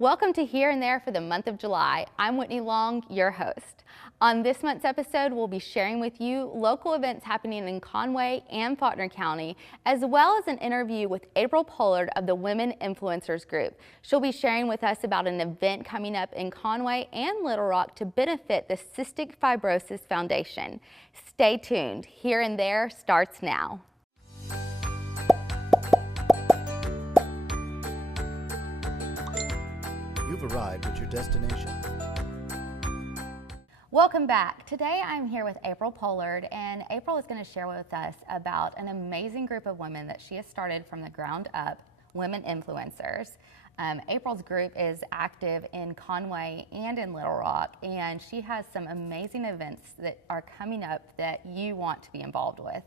Welcome to Here and There for the month of July. I'm Whitney Long, your host. On this month's episode, we'll be sharing with you local events happening in Conway and Faulkner County, as well as an interview with April Pollard of the Women Influencers Group. She'll be sharing with us about an event coming up in Conway and Little Rock to benefit the Cystic Fibrosis Foundation. Stay tuned. Here and There starts now. You've arrived at your destination. Welcome back. Today I'm here with April Pollard, and April is going to share with us about an amazing group of women that she has started from the ground up, Women Influencers. April's group is active in Conway and in Little Rock, and she has some amazing events that are coming up that you want to be involved with.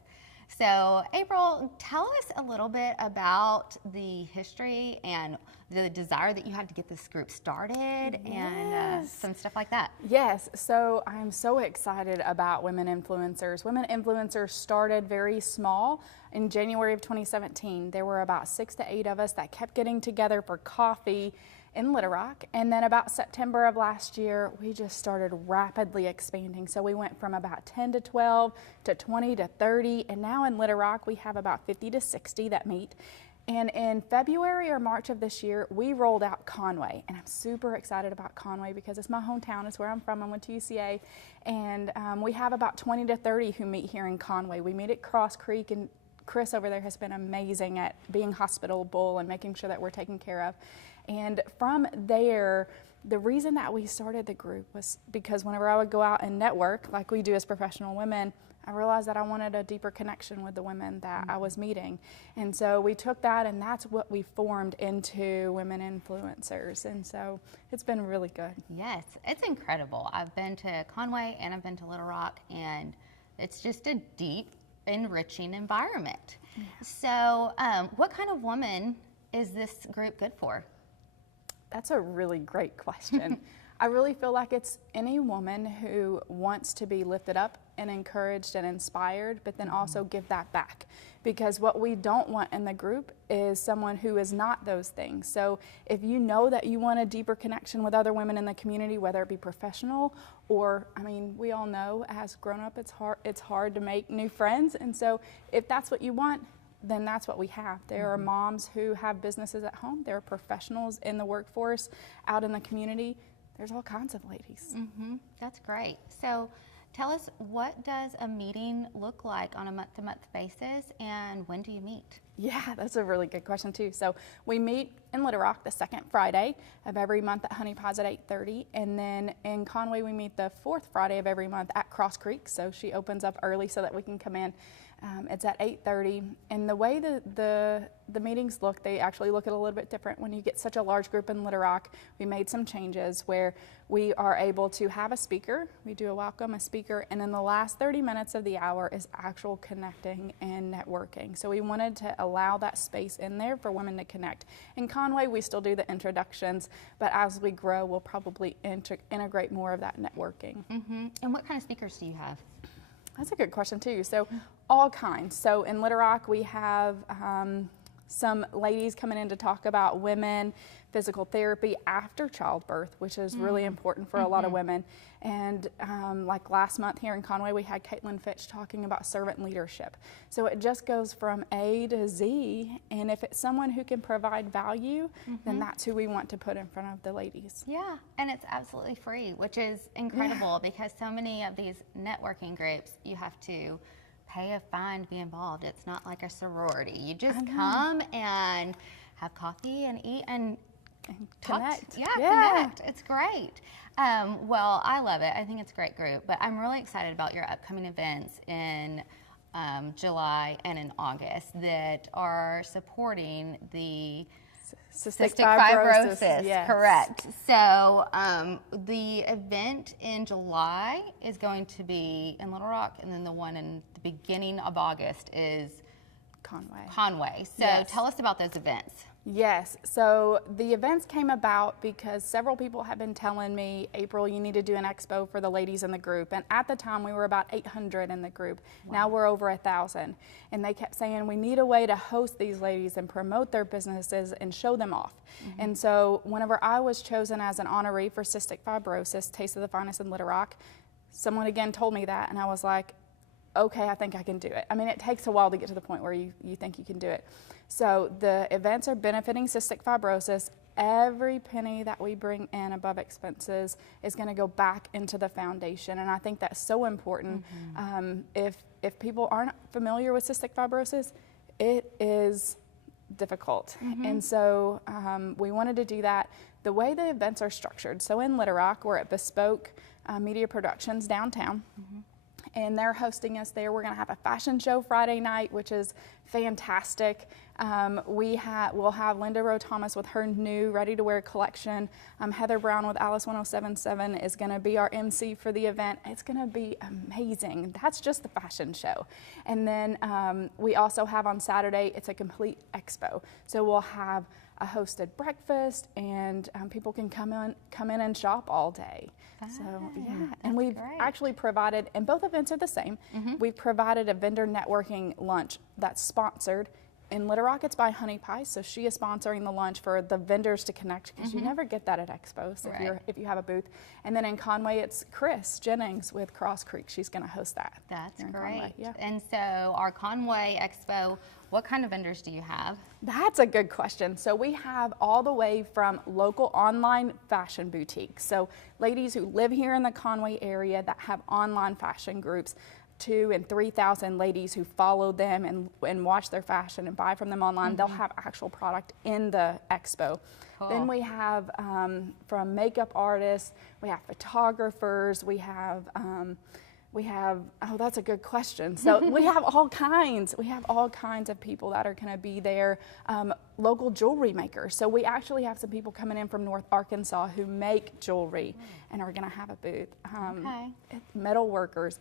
So, April, tell us a little bit about the history and the desire that you had to get this group started and some stuff like that. Yes, so I'm so excited about Women Influencers. Women Influencers started very small. In January of 2017, there were about 6 to 8 of us that kept getting together for coffee in Little Rock, and then about September of last year, we just started rapidly expanding. So we went from about 10 to 12 to 20 to 30, and now in Little Rock, we have about 50 to 60 that meet. And in February or March of this year, we rolled out Conway, and I'm super excited about Conway because it's my hometown, it's where I'm from, I went to UCA, and we have about 20 to 30 who meet here in Conway. We meet at Cross Creek, and Chris over there has been amazing at being hospitable and making sure that we're taken care of. And from there, the reason that we started the group was because whenever I would go out and network, like we do as professional women, I realized that I wanted a deeper connection with the women that I was meeting. And so we took that, and that's what we formed into Women Influencers. And so it's been really good. Yes, it's incredible. I've been to Conway and I've been to Little Rock, and it's just a deep, enriching environment. Yeah. So what kind of woman is this group good for? That's a really great question. I really feel like it's any woman who wants to be lifted up and encouraged and inspired, but then also give that back. Because what we don't want in the group is someone who is not those things. So if you know that you want a deeper connection with other women in the community, whether it be professional or, I mean, we all know as grown up it's hard to make new friends. And so if that's what you want, then that's what we have. There are moms who have businesses at home. There are professionals in the workforce, out in the community. There's all kinds of ladies. That's great. So tell us, what does a meeting look like on a month-to-month basis, and when do you meet? Yeah, that's a really good question too. So we meet in Little Rock the second Friday of every month at Honey Paws at 8:30, and then in Conway we meet the fourth Friday of every month at Cross Creek. So she opens up early so that we can come in. It's at 8:30, and the way the meetings look, they actually look a little bit different. When you get such a large group in Little Rock, we made some changes where we are able to have a speaker. We do a welcome, a speaker, and then the last 30 minutes of the hour is actual connecting and networking. So we wanted to allow that space in there for women to connect. In Conway, we still do the introductions, but as we grow, we'll probably integrate more of that networking. And what kind of speakers do you have? That's a good question too. So all kinds. So in Little Rock we have some ladies coming in to talk about women, physical therapy after childbirth, which is really important for a lot of women. And like last month here in Conway, we had Caitlin Fitch talking about servant leadership. So it just goes from A to Z, and if it's someone who can provide value, then that's who we want to put in front of the ladies. Yeah, and it's absolutely free, which is incredible because so many of these networking groups, you have to pay a fine to be involved. It's not like a sorority. You just come and have coffee and eat and connect. Connect. It's great. Well, I love it. I think it's a great group, but I'm really excited about your upcoming events in July and in August that are supporting the cystic fibrosis. Yes. Correct. So the event in July is going to be in Little Rock, and then the one in the beginning of August is Conway. So tell us about those events. Yes, so the events came about because several people have been telling me, April, you need to do an expo for the ladies in the group. And at the time we were about 800 in the group. Wow. Now we're over 1,000. And they kept saying we need a way to host these ladies and promote their businesses and show them off. Mm-hmm. And so whenever I was chosen as an honoree for cystic fibrosis, Taste of the Finest in Little Rock, someone again told me that, and I was like, okay, I think I can do it. I mean, it takes a while to get to the point where you think you can do it. So the events are benefiting cystic fibrosis. Every penny that we bring in above expenses is going to go back into the foundation, and I think that's so important. Mm-hmm. If people aren't familiar with cystic fibrosis, it is difficult. Mm-hmm. And so we wanted to do that. The way the events are structured, so in Little Rock, we're at Bespoke Media Productions downtown. Mm-hmm. And they're hosting us there. We're going to have a fashion show Friday night, which is fantastic. We'll have Linda Rowe Thomas with her new ready-to-wear collection. Heather Brown with Alice 1077 is going to be our MC for the event. It's going to be amazing. That's just the fashion show. And then we also have on Saturday, it's a complete expo. So we'll have a hosted breakfast, and people can come in and shop all day. So yeah, and we've actually provided, and both events are the same. Mm-hmm. We've provided a vendor networking lunch that's sponsored. In Little Rock, it's by Honey Pie, so she is sponsoring the lunch for the vendors to connect, because you never get that at expos if you have a booth. And then in Conway, it's Chris Jennings with Cross Creek. She's going to host that. That's great. Yeah. And so our Conway Expo, what kind of vendors do you have? That's a good question. So we have all the way from local online fashion boutiques. So ladies who live here in the Conway area that have online fashion groups, 2,000 and 3,000 ladies who follow them and watch their fashion and buy from them online. Mm-hmm. They'll have actual product in the expo. Cool. Then we have from makeup artists, we have photographers, we have, oh, that's a good question. So we have all kinds. We have all kinds of people that are going to be there. Local jewelry makers. So we actually have some people coming in from North Arkansas who make jewelry and are going to have a booth. Metal workers.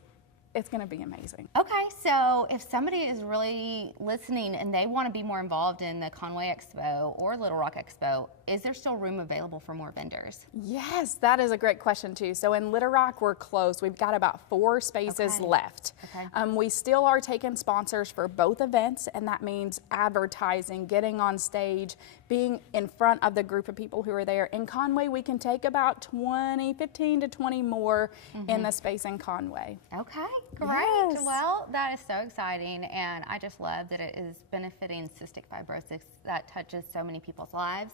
It's going to be amazing. Okay, so if somebody is really listening and they want to be more involved in the Conway Expo or Little Rock Expo, is there still room available for more vendors? Yes, that is a great question too. So in Little Rock, we're closed. We've got about 4 spaces left. Okay. We still are taking sponsors for both events, and that means advertising, getting on stage, being in front of the group of people who are there. In Conway, we can take about 15 to 20 more in the space in Conway. Okay, great. Yes. Well, that is so exciting, and I just love that it is benefiting cystic fibrosis that touches so many people's lives,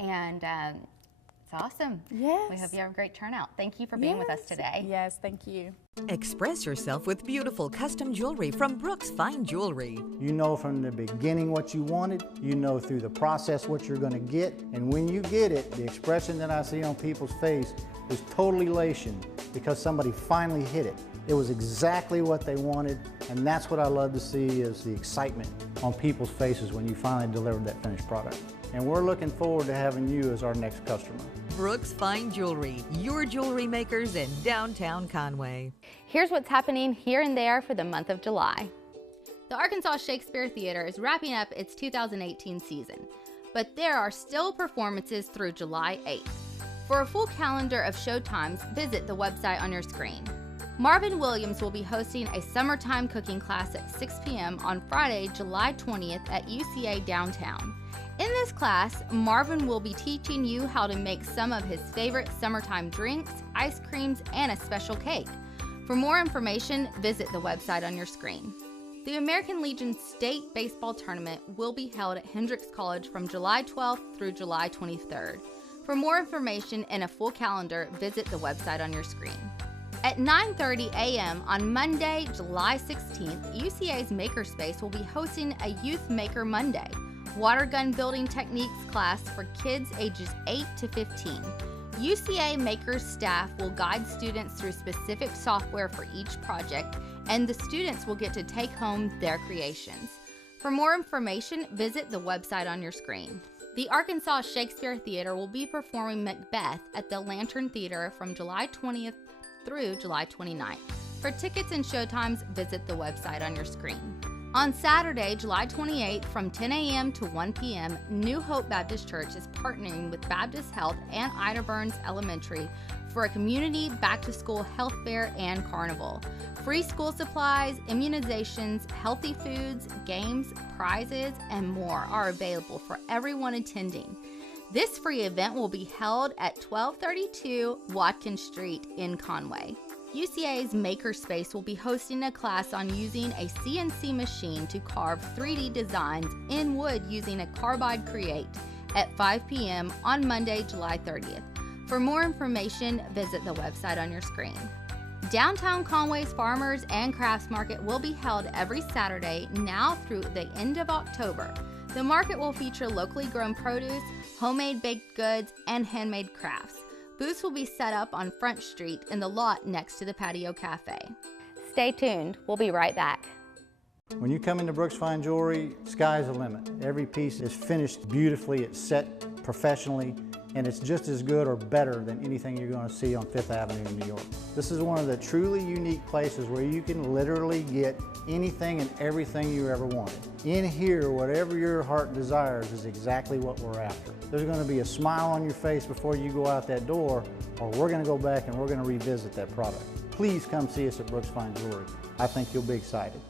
and it's awesome. Yes. We hope you have a great turnout. Thank you for being with us today. Yes, thank you. Express yourself with beautiful custom jewelry from Brooks Fine Jewelry. You know from the beginning what you wanted, you know through the process what you're going to get, and when you get it, the expression that I see on people's face is total elation because somebody finally hit it. It was exactly what they wanted, and that's what I love to see is the excitement on people's faces when you finally deliver that finished product. And we're looking forward to having you as our next customer. Brooks Fine Jewelry, your jewelry makers in downtown Conway. Here's what's happening here and there for the month of July. The Arkansas Shakespeare Theater is wrapping up its 2018 season, but there are still performances through July 8th. For a full calendar of showtimes, visit the website on your screen. Marvin Williams will be hosting a summertime cooking class at 6 p.m. on Friday, July 20th at UCA downtown. In this class, Marvin will be teaching you how to make some of his favorite summertime drinks, ice creams, and a special cake. For more information, visit the website on your screen. The American Legion State Baseball Tournament will be held at Hendrix College from July 12th through July 23rd. For more information and a full calendar, visit the website on your screen. At 9:30 a.m. on Monday, July 16th, UCA's Makerspace will be hosting a Youth Maker Monday, water gun building techniques class for kids ages 8 to 15. UCA Makers staff will guide students through specific software for each project, and the students will get to take home their creations. For more information, visit the website on your screen. The Arkansas Shakespeare Theater will be performing Macbeth at the Lantern Theater from July 20th through July 29th. For tickets and showtimes, visit the website on your screen. On Saturday, July 28th from 10 a.m. to 1 p.m., New Hope Baptist Church is partnering with Baptist Health and Ida Burns Elementary for a community back-to-school health fair and carnival. Free school supplies, immunizations, healthy foods, games, prizes, and more are available for everyone attending. This free event will be held at 1232 Watkins Street in Conway. UCA's Makerspace will be hosting a class on using a CNC machine to carve 3D designs in wood using a carbide Create at 5 p.m. on Monday, July 30th. For more information, visit the website on your screen. Downtown Conway's Farmers and Crafts Market will be held every Saturday now through the end of October. The market will feature locally grown produce, homemade baked goods, and handmade crafts. Booths will be set up on Front Street in the lot next to the Patio Cafe. Stay tuned. We'll be right back. When you come into Brooks Fine Jewelry, sky's the limit. Every piece is finished beautifully, it's set professionally, and it's just as good or better than anything you're going to see on Fifth Avenue in New York. This is one of the truly unique places where you can literally get anything and everything you ever wanted. In here, whatever your heart desires is exactly what we're after. There's going to be a smile on your face before you go out that door, or we're going to go back and we're going to revisit that product. Please come see us at Brooks Fine Jewelry. I think you'll be excited.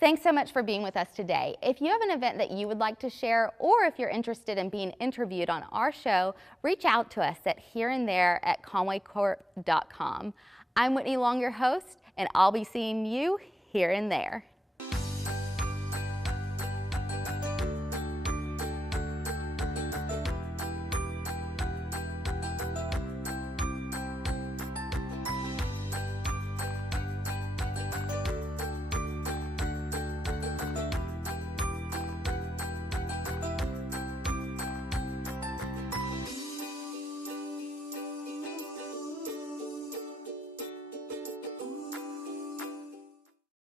Thanks so much for being with us today. If you have an event that you would like to share, or if you're interested in being interviewed on our show, reach out to us at hereandthere@conwaycorp.com. I'm Whitney Long, your host, and I'll be seeing you here and there.